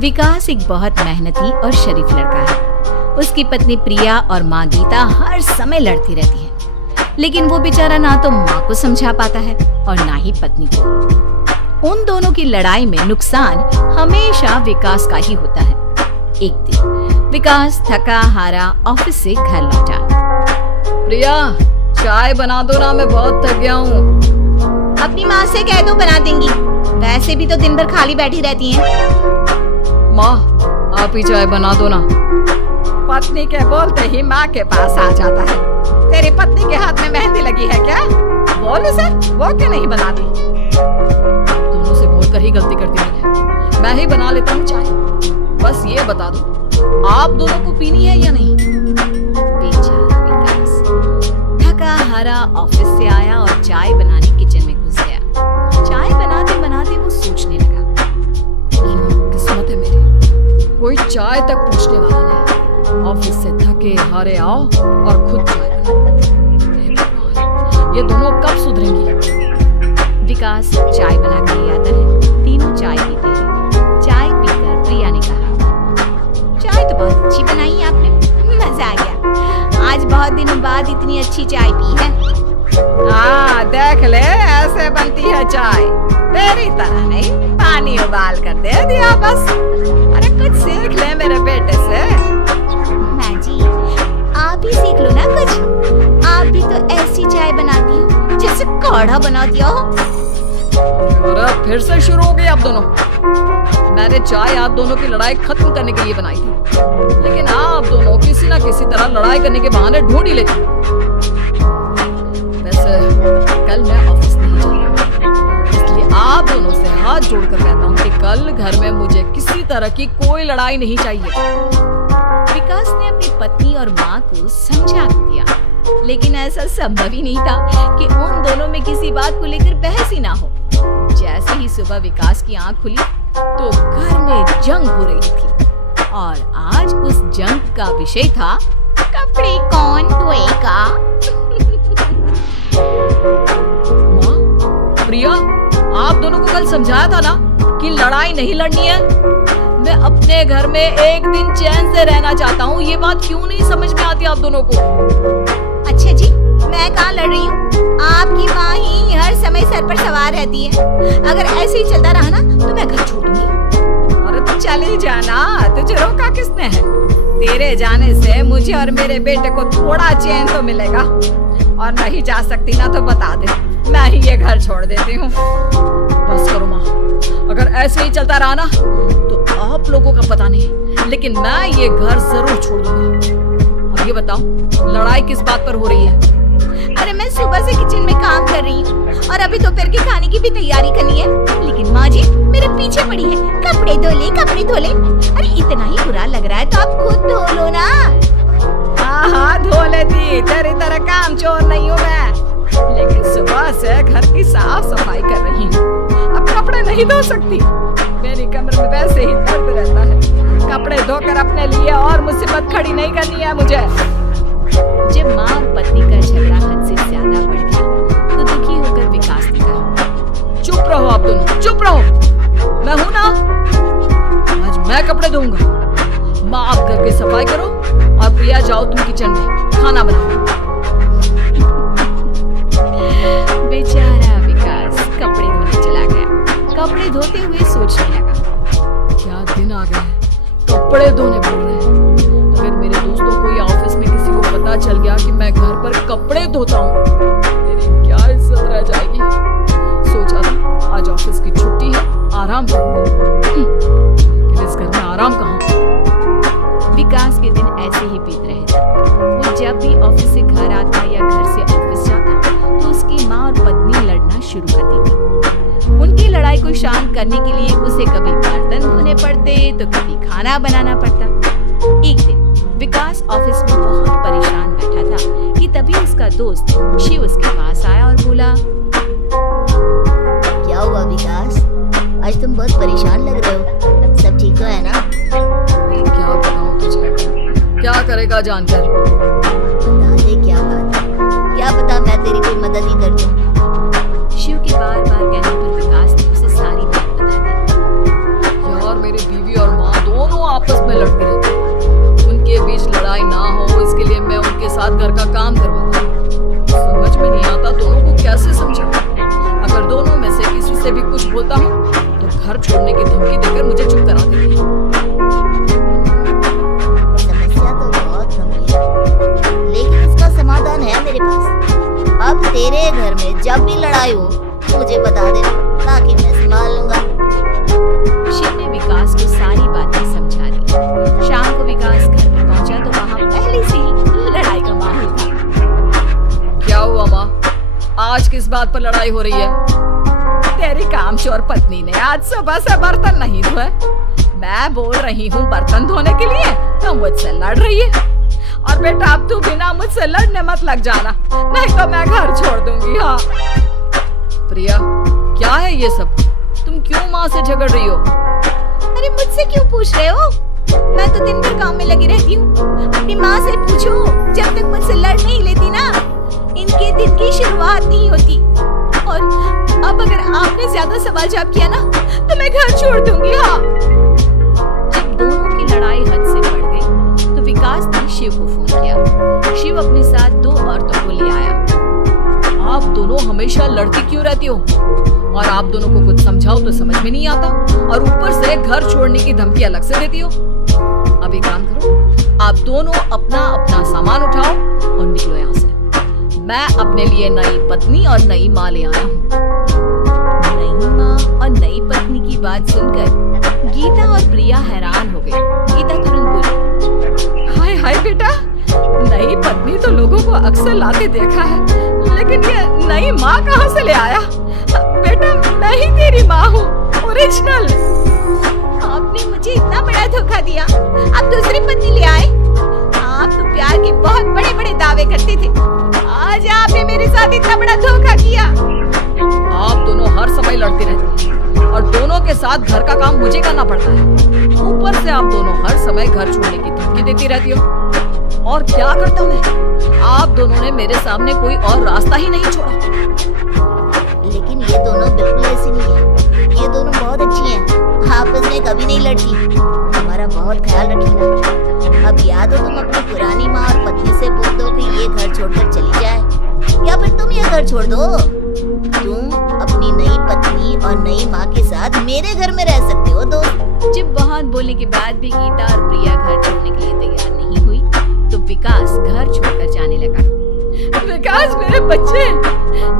विकास एक बहुत मेहनती और शरीफ लड़का है। उसकी पत्नी प्रिया और माँ गीता हर समय लड़ती रहती है, लेकिन वो बेचारा ना तो माँ को समझा पाता है और ना ही पत्नी को। उन दोनों की लड़ाई में नुकसान हमेशा विकास का ही होता है। एक दिन विकास थका हारा ऑफिस से घर लौटा। प्रिया, चाय बना दो ना, मैं बहुत थक गया हूँ। अपनी माँ से कह दो, बना देंगी। वैसे भी तो दिन भर खाली बैठी रहती हैं। माँ, आप ही चाय बना दो ना। पत्नी के बोलते ही माँ के पास आ जाता है। तेरी पत्नी के हाथ में मेहंदी लगी है क्या? बोल उसे, वो क्यों नहीं बनाती? दोनों से बोलकर ही गलती करती मैंने। मैं ही बना लेता हूँ चाय। बस ये बता दो, आप दोनों को पीनी है या नहीं? बेचारा विकास थका हारा ऑफिस से आया और चाय बनाने किचन में घुस गया। चाय बनाते बनाते वो सोचने लगा, किस्मत है मेरी, कोई चाय तक पूछने वाला नहीं। ऑफिस से थके हारे आओ और खुद चाय बनाओ। ये दोनों कब सुधरेंगी? विकास चाय बना कर ले आता है। तीनों चाय पीते हैं। चाय पीकर प्रिया ने कहा, चाय तो बहुत अच्छी बनाई है आपने, मजा आ गया। आज बहुत दिनों बाद इतनी अच्छी चाय पी है। हाँ, देख ले, ऐसे बनती है चाय। तेरी तरह नहीं, पानी उबाल कर दे दिया बस। अरे कुछ सीख ले मेरे बेटे से। माँ जी, आप ही सीख लो ना कुछ। आप भी तो ऐसी चाय बनाती हो जैसे काढ़ा बनाती हो। अरे फिर से शुरू हो गई आप दोनों। मैंने चाय आप दोनों की लड़ाई खत्म करने के लिए बनाई थी, लेकिन आप दोनों किसी ना किसी तरह लड़ाई करने के बहाने ढूंढ ही लेते। वैसे कल मैं ऑफिस नहीं जा रहा, इसलिए आप दोनों से हाथ जोड़कर कहता हूँ कि कल घर में मुझे किसी तरह की कोई लड़ाई नहीं चाहिए। विकास ने अपनी पत्नी और माँ को समझा दिया, लेकिन ऐसा संभव ही नहीं था कि उन दोनों में किसी बात को लेकर बहस ही ना हो। जैसे ही सुबह विकास की आंख खुली तो घर में जंग हो रही थी, और आज उस जंग का विषय था कपड़े कौन धोएगा। माँ, प्रिया, आप दोनों को कल समझाया था ना कि लड़ाई नहीं लड़नी है। मैं अपने घर में एक दिन चैन से रहना चाहता हूँ। ये बात क्यों नहीं समझ में आती आप दोनों को? अच्छा जी, मैं कहाँ लड़ रही हूँ? आपकी माँ ही हर समय सर पर सवार रहती है। अगर ऐसे ही चलता रहा ना तो मैं घर छोड़ दूंगी। अरे तू चली जाना, तुझे रोका किसने है? तेरे जाने से मुझे और मेरे बेटे को थोड़ा चैन तो मिलेगा। और नहीं जा सकती ना तो बता दे, मैं ही ये घर छोड़ देती हूँ। बस करो माँ, अगर ऐसे ही चलता रहा ना तो आप लोगों का पता नहीं, लेकिन मैं ये घर जरूर छोड़ दूंगा। अब ये बताओ, लड़ाई किस बात पर हो रही है? अरे मैं सुबह से किचन में काम कर रही हूँ और अभी दोपहर के खाने की भी तैयारी करनी है, लेकिन माँ जी मेरे पीछे पड़ी है। कपड़े धो ले, कपड़े धो ले। अरे इतना ही बुरा लग रहा है तो आप खुद धो लो ना। हाँ हाँ, धो लेती, तेरी तरह काम चोर नहीं हूँ मैं, लेकिन सुबह से घर की साफ सफाई कर रही हूँ। अब कपड़े नहीं धो सकती, मेरी कमर में वैसे ही दर्द रहता है। कपड़े धोकर अपने लिए और मुसीबत खड़ी नहीं करनी है मुझे। जब माँ और पत्नी का झगड़ा हद से ज्यादा बढ़ गया तो दुखी होकर विकास ने कहा, चुप रहो आप दोनों, चुप रहो। मैं हूं ना, आज मैं कपड़े धोऊंगा। माँ, आप घर की सफाई करो और प्रिया जाओ तुम किचन में खाना बनाओ। बेचारा विकास कपड़े धोने चला गया। कपड़े धोते हुए सोचने लगा, क्या दिन आ गए, कपड़े धोने पड़ रहे हैं। अगर मेरे दोस्तों को या ऑफिस में किसी को पता चल गया कि मैं घर पर कपड़े धोता हूँ, मेरी क्या इज्जत रह जाएगी। सोचा था आज ऑफिस की छुट्टी है, आराम करूंगा, लेकिन इस घर में आराम कहाँ। विकास के दिन ऐसे ही बीत रहे थे। वो जब भी ऑफिस से घर आता या घर से ऑफिस जाता तो उसकी माँ और पत्नी लड़ना शुरू करती थी। उनकी लड़ाई को शांत करने के लिए उसे कभी बर्तन धोने पड़ते तो कभी खाना बनाना पड़ता। एक दिन विकास ऑफिस में बहुत परेशान बैठा था कि तभी उसका दोस्त शिव उसके पास आया और बोला, क्या हुआ विकास, आज तुम बहुत परेशान लग रहे हो, सब ठीक तो है ना? क्या बताऊं तुझे, क्या करेगा जानकर। बता दे क्या बात है, क्या पता मैं तेरी कोई मदद ही कर दूं। शिव के बार बार कहने पर विकास ने उसे सारी बात बता दी। यार, मेरी बीवी और माँ कुछ बोलता हूँ तो घर छोड़ने की धमकी देकर मुझे चुप करा देती है। समस्या तो बहुत गंभीर है, लेकिन इसका समाधान है मेरे पास। अब तेरे घर में जब भी लड़ाई हो मुझे बता दे, ताकि मैं संभाल लूंगा। शिव ने विकास को सारी बातें समझा दी। शाम को विकास घर पे पहुंचा तो वहाँ पहले से ही लड़ाई का माहौल था। क्या हुआ माँ, आज किस बात पर लड़ाई हो रही है? तेरी कामचोर पत्नी ने आज सुबह से बर्तन नहीं धोए। मैं बोल रही हूँ बर्तन धोने के लिए, तो मुझसे लड़ रही है। और बेटा अब तू बिना मुझसे लड़ने मत लग जाना, नहीं तो मैं घर छोड़ दूंगी। हाँ प्रिया, क्या है ये सब? तुम क्यों माँ से झगड़ रही हो? अरे मुझसे क्यों पूछ रहे हो? मैं तो दिन भर काम में लगी रहती हूँ। अपनी माँ से पूछो, जब तक मुझसे लड़ नहीं लेती ना, इनके दिन की शुरुआत नहीं होती। और अब अगर आपने ज्यादा सवाल जवाब किया ना, तो मैं घर छोड़ दूंगी। हाँ। जब दोनों की लड़ाई हद से बढ़ गई, तो विकास ने शिव को फोन किया। शिव अपने साथ 2 औरतों को ले आया। आप दोनों हमेशा लड़ती क्यों रहती हो? और आप दोनों को कुछ समझाओ तो समझ में नहीं आता, और ऊपर से घर छोड़ने की धमकी अलग से देती हो। अब एक काम करो, आप दोनों अपना अपना सामान उठाओ और निकलो यहाँ से। मैं अपने लिए नई पत्नी और नई माँ ले आया हूँ। नई माँ और नई पत्नी की बात सुनकर गीता और प्रिया हैरान हो गई। गीता तुरंत बोली, हाय हाय बेटा, नई पत्नी तो लोगों को अक्सर लाते देखा है, लेकिन ये नई माँ कहाँ से ले आया? बेटा मैं ही तेरी माँ हूँ, ओरिजिनल। आपने मुझे इतना बड़ा धोखा दिया, आप दूसरी पत्नी ले आए। आप तो प्यार के बहुत बड़े बड़े दावे करते थे, आज आपने मेरे साथ इतना बड़ा धोखा किया। आप दोनों हर समय लड़ती रहती हैं और दोनों के साथ घर का काम मुझे करना पड़ता है। ऊपर से आप दोनों हर समय घर छोड़ने की धमकी देती रहती हो। और क्या करता मैं? आप दोनों ने मेरे सामने कोई और रास्ता ही नहीं छोड़ा। लेकिन ये दोनों बिल्कुल ऐसी नहीं है, ये दोनों बहुत अच्छी हैं, आपस में कभी नहीं लड़ती। हमारा बहुत ख्याल रखिएगा। अब या तो तुम अपनी पुरानी माँ और पत्नी से बोल दो कि ये घर छोड़कर चली जाए, या फिर तुम ये घर छोड़ दो। तुम अपनी नई पत्नी और नई माँ के साथ मेरे घर में रह सकते हो दोस्त। जब बहुत बोलने के बाद भी गीता और प्रिया घर छोड़ने के लिए तैयार नहीं हुई, तो विकास घर छोड़कर जाने लगा। विकास मेरे बच्चे,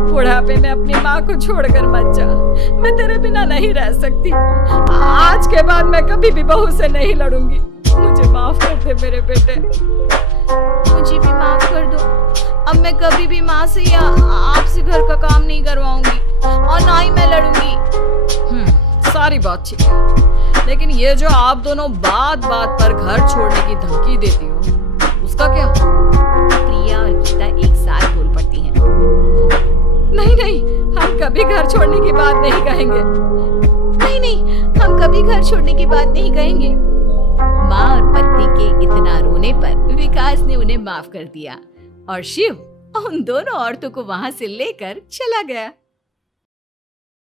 बुढ़ापे में अपनी माँ को छोड़कर मत जा, मैं तेरे बिना नहीं रह सकती। आज के बाद मैं कभी भी बहू से नहीं लड़ूंगी। मुझे माफ कर दे मेरे बेटे। मुझे भी माफ कर दो। अब मैं कभी भी माँ से या आपसे घर का काम नहीं करवाऊंगी, और ना ही मैं लड़ूंगी। सारी बात ठीक है, लेकिन ये जो आप दोनों बात बात पर घर छोड़ने की धमकी देती हो, उसका क्या? प्रिया और गीता एक साथ बोल पड़ती हैं। नहीं नहीं, हम कभी घर छोड़ने की बात नहीं कहेंगे। नहीं नहीं, हम कभी घर छोड़ने की बात नहीं कहेंगे। माँ और पत्नी के इतना रोने पर विकास ने उन्हें माफ कर दिया और शिव उन दोनों औरतों को वहां से लेकर चला गया।